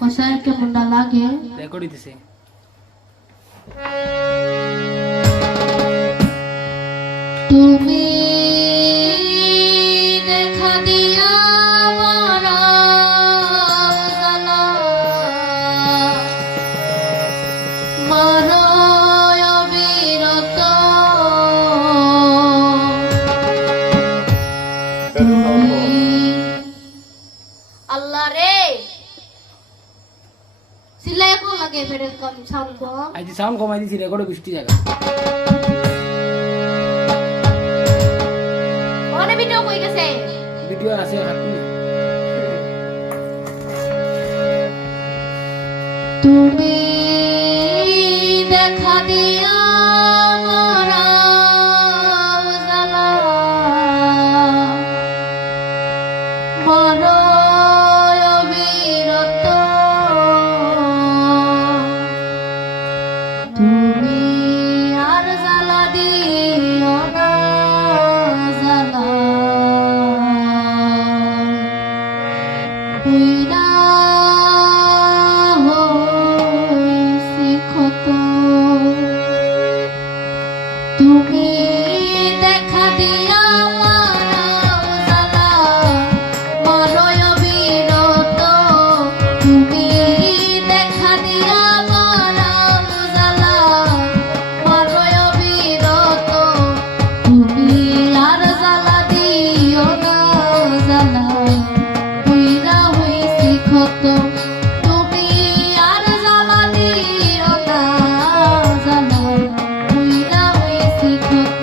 কষায় কেমনটা লাগে রেকর্ড দিতেছে। তুমি দেখা দিয়া মারা জালা মারা অবিরত তুমি আল্লাহ রে সিলাই কো লাগে ফেরে কম সাউন্ড কম আই দি সাউন্ড কমাই দিছি রেকর্ড 20 জায়গা ওনে ভিডিও কই গেছে ভিডিও আছে হাতি তুমি দেখা দিয়া মারা জালা মারা অবিরত তুমি আর জালা দিও না জালা হইরা হইছি ক্ষত তুমি দেখা দিয়া মারাও জালা মরয় অবিরত তুমি দেখা দিয়া মারাও জালা মরয় অবিরত তুমি আর জালা দিও না জালা হইরা হইছি ক্ষত তুমি আর জালা দিও না জালা হইরা হইছি ক্ষত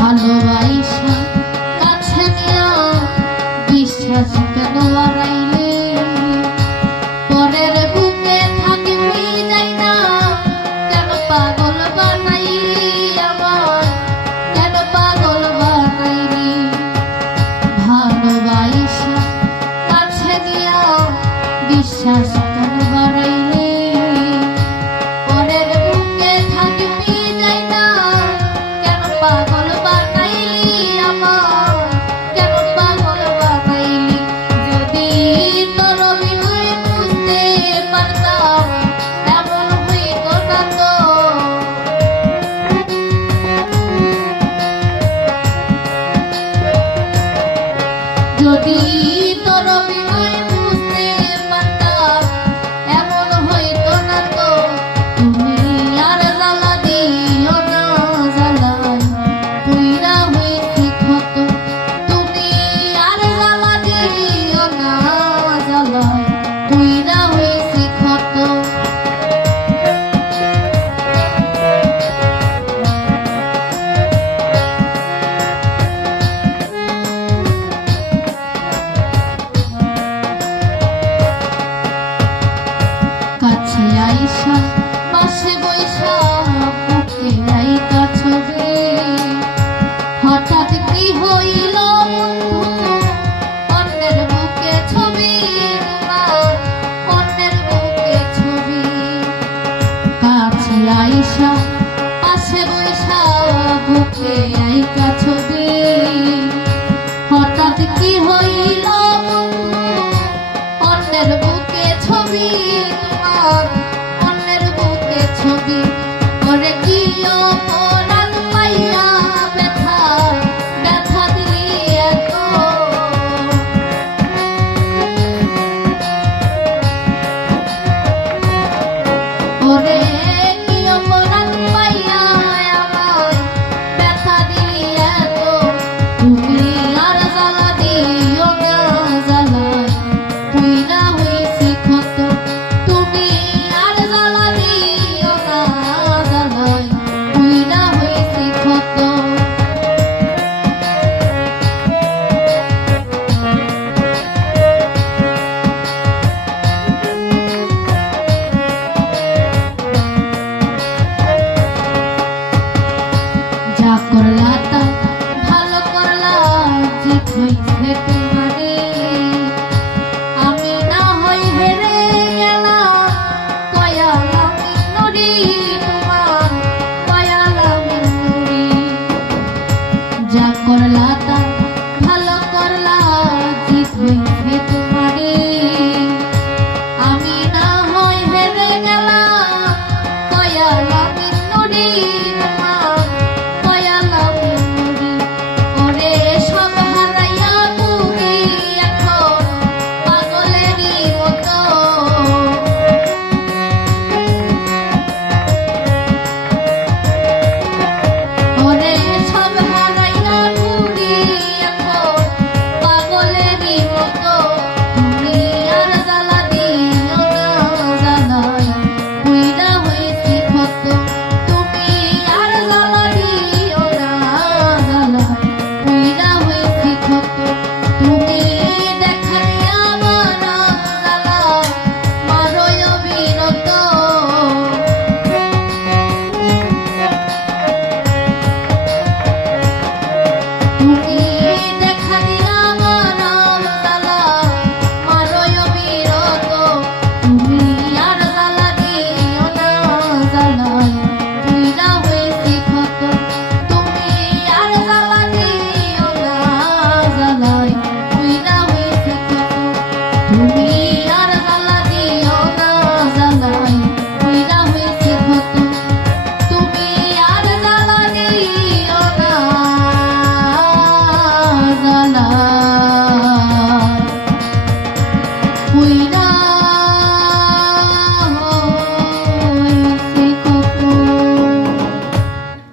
ভালোবাসা কাছে নিয়া বিশ্বাস কেন